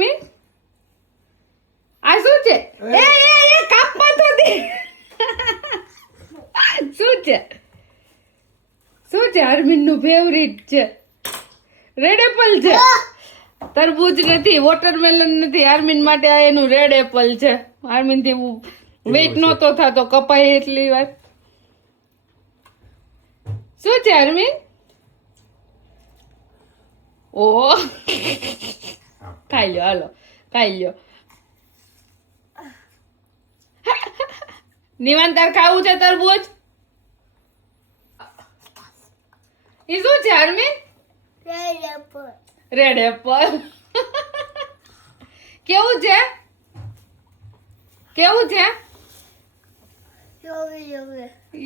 Army આ શું છે એ કાપવા તો દે શું છે આર્મીન નું ફેવરિટ છે રેડ એપલ છે તરબૂચ નથી વોટરમેલન નથી આર્મીન માટે આ એનું રેડ એપલ છે આર્મીન થી વેઇટ નહોતો થતો કપાય એટલી વાર શું છે આર્મીન ઓ ખાઈ લ્યો હાલો ખાઈ લ્યો નિવાન તાર ખાવું છે તરબૂચ એ શું છે આર્મીન રેડ એપલ કેવું છે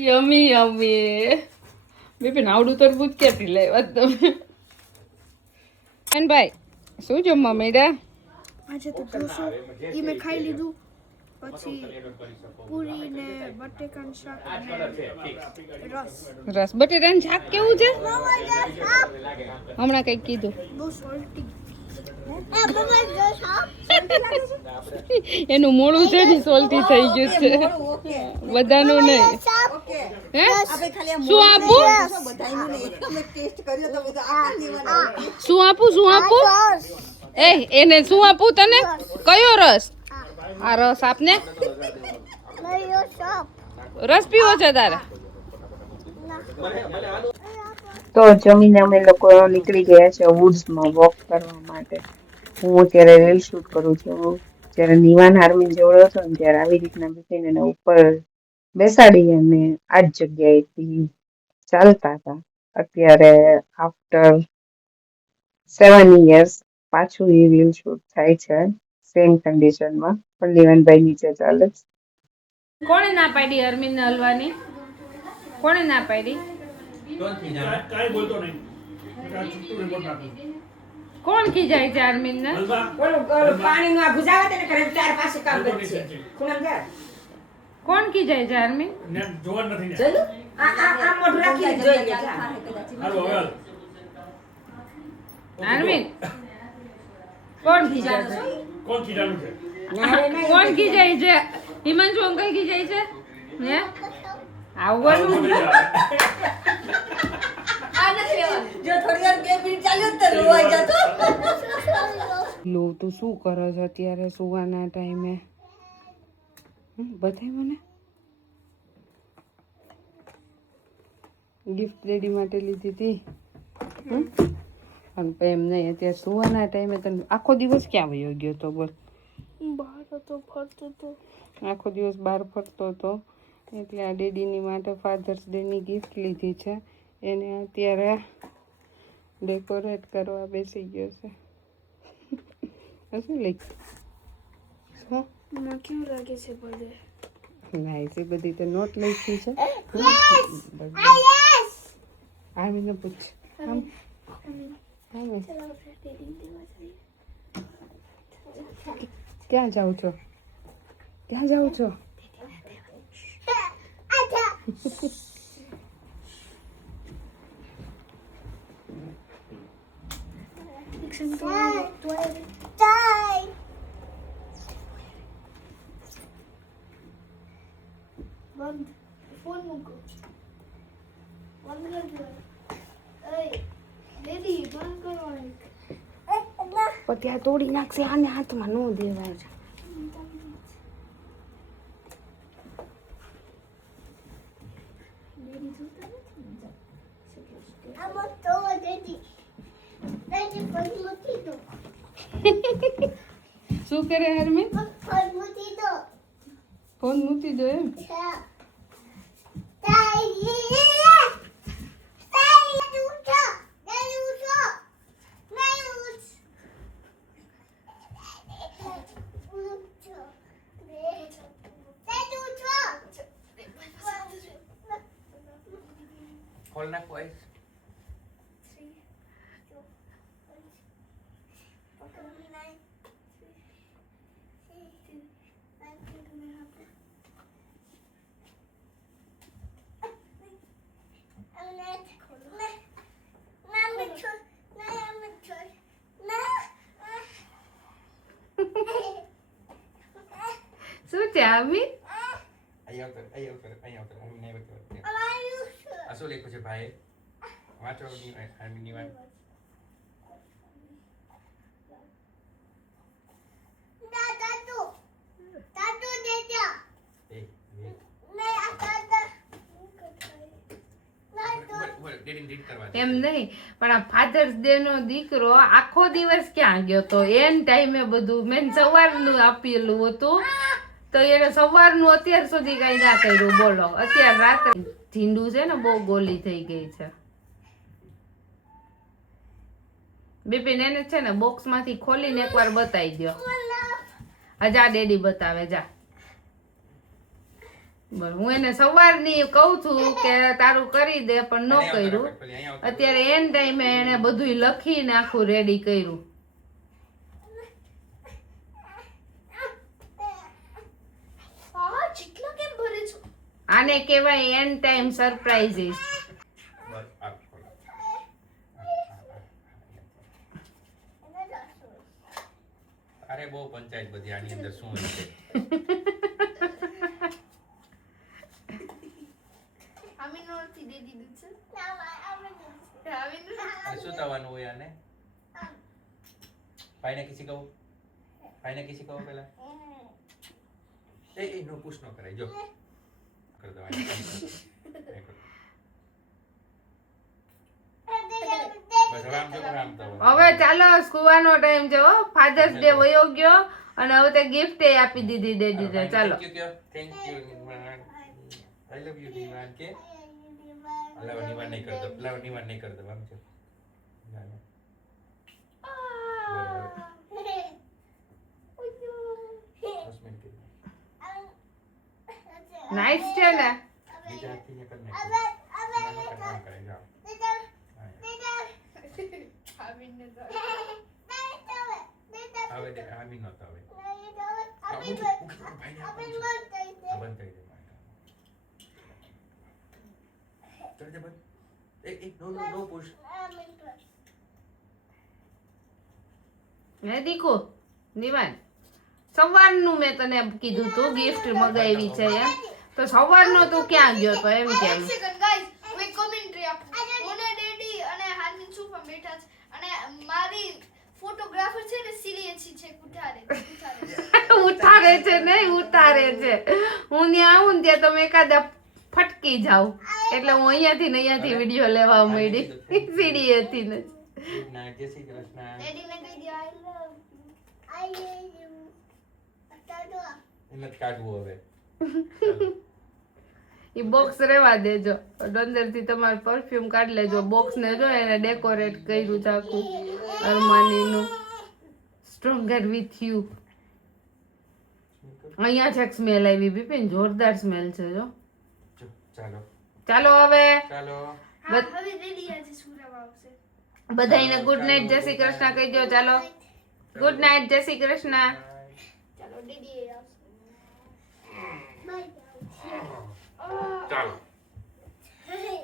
યમી યમી બેબી આવડું તરબૂચ ક્યાંથી લાવ્યા તમે ભાઈ શું જમવા મેડા આજે તો ઢોસો ઈ મેં ખાઈ લીધું પછી પૂરી ને બટેકાનું શાક અને રસ બટેટાનું શાક કેવું છે હમણાં કઈક કીધું બહુ સોલ્ટી એનું મોડું છે ને સોલ્ટી થઈ ગયું છે બધાનું નહીં હે શું આપું એને શું આપું તને કયો રસ આ રસ આપને રસ પીવો છે તારે તો જમીને અમે લોકો નીકળી ગયા છે વુડ્સમાં વોક કરવા માટે હું અત્યારે રીલ શૂટ કરું છું જ્યારે નિવાન હાર્મિન જેવડો હતો ને ત્યારે આવી રીતના બેસીને એને ઉપર બેસાડી અને આ જ જગ્યાએથી ચાલતા હતા અત્યારે આફ્ટર 7 years પાછું એ રીલ શૂટ થાય છે સેમ કન્ડિશનમાં પણ નિવાનભાઈ નીચે ચાલે છે કોણે ના પાડી અરમીન હલવાની કોણે ના પાડી કોણ ખીજાય છે અરમીન ને પાણી નો ભુજાવે તેને કરે ચાર પાસે કામ કરે છે કોણ ખીજાય છે અરમીન જોવા નથી ચલો આ મોઢું રાખી જોઈ લે હાલો હવે અરમીન કોણ ખીજાય છે કોણ ખીજાય છે હિમાંશુ અંકલ ખીજાય છે હે આવવાનું જો થોડી વાર 2 મિનિટ ચાલ્યો તો રોવાઈ જતો લો તું શું કરે છે અત્યારે સુવાના ટાઈમે બતાય મને ગિફ્ટ રેડી માટે લીધી હતી અને એમ નહીં અત્યારે સુવાના ટાઈમે તને આખો દિવસ ક્યાં વયો ગયો તો બોલ બહાર તો ફરતો તો આખો દિવસ બહાર ફરતો હતો એટલે આ ડેડીની માટે ફાધર્સ ડેની ગિફ્ટ લીધી છે એને અત્યારે ડેકોરેટ કરવા બેસી ગયો છે શું લાઈક શું મને કેવું લાગે છે બધે નાઈસ એ બધી તો નોટ લખી છે આવીને પૂછ ક્યાં જાઓ છો બંધ ફોન મૂકો બંધ કરી દો દીદી બંધ કરો પણ ત્યાં તોડી નાખશે આને હાથમાં ન દેવાય છે શું કરે હરમીન ફોન મૂકી દો એમ खोल ना कोई શું છે આમી? અહીંયા ઉતર હું નહીં બતાવું આ શું લખ્યું છે ભાઈ વાંચો આર્મીની વાત એ ડેડિંગ રીડ કરવા દે એમ નહીં, પણ આ ફાધર્સ ડે નો દીકરો આખો દિવસ ક્યાં ગયો તો? એન ટાઈમે બધું મેં સવારનું આપેલું હતું તો એને સવારનું અત્યાર સુધી કઈ ના કર્યું. બોલો અત્યારે રાત્રે ઢીંડું છે ને બહુ ગોલી થઈ ગઈ છે. બિપિન એને છે ને બોક્સ માંથી ખોલીને એકવાર બતાવી દો. જા ડેડી બતાવે જા. બરાબર, હું એને સવારની કહું છું કે તારું કરી દે પણ ન કર્યું. અત્યારે એન ટાઈમે એને બધું લખીને આખું રેડી કર્યું. આને કહેવાય એન ટાઈમ સરપ્રાઈઝીસ. બસ આ ખોલો અરે બહુ પંચાયત બધી આની અંદર શું હોય છે અને શું થવાનું હોય આને ભાઈને કિસી કહો પેલા એ નો પુશ નો કરાય જો કર દો બસ રામ જો રામ તો હવે ચાલો સુવાનો ટાઈમ છે. ફાધર્સ ડે વયો ગયો અને હવે તે ગિફ્ટ આપી દીધી ડેડીને. ચાલો thank you Nivan I love you Nivan કે અલ્લાહ નિવાન નહીં કરતો આમ છે નાઈસ છે ને? બીજા હાથથી ને કરને કરે જાઓ હવે દે આમી નો તો હવે બંધ થઈ જાય બંધ એ નો પુશ હે દીકુ નિવાન, સવારનું મેં તને કીધું તું ગિફ્ટ મગાવી છે એમ, તો સવારનો તું ક્યાં ગયો તો એમ કેમ? ફોટોગ્રાફર છે ને સિરિયસલી છે ઉતારે છે નહીં ઉતારે છે. હું ત્યાં આવું ને ત્યાં તમે એકાદા ફટકી જાવ એટલે હું અહીંયાથી વિડીયો લેવા માંડી સીડીએથી ને. ગુડ નાઈટ જય શ્રી કૃષ્ણ ડેડી ને કહી દે આઈ લવ યુ એને કાઢવું હવે એ બોક્સ રેવા દેજો, અંદરથી તમારું પરફ્યુમ કાઢી લેજો. બોક્સ ને જો એને ડેકોરેટ કર્યું છે આખું અરમાનીનું સ્ટ્રોંગર વિથ યુ. અહીંયા છે સ્મેલ આવી બિપિન, જોરદાર સ્મેલ છે જો. ચાલો ચાલો હવે ચાલો હવે રેડી આજે સુરાવા આવશે. બધાઈને ગુડ નાઈટ જય શ્રી કૃષ્ણ કહી દો. ચાલો ગુડ નાઈટ જય શ્રી કૃષ્ણ. ચાલો ડેડી આવશે. બાય. ચાલો Hey.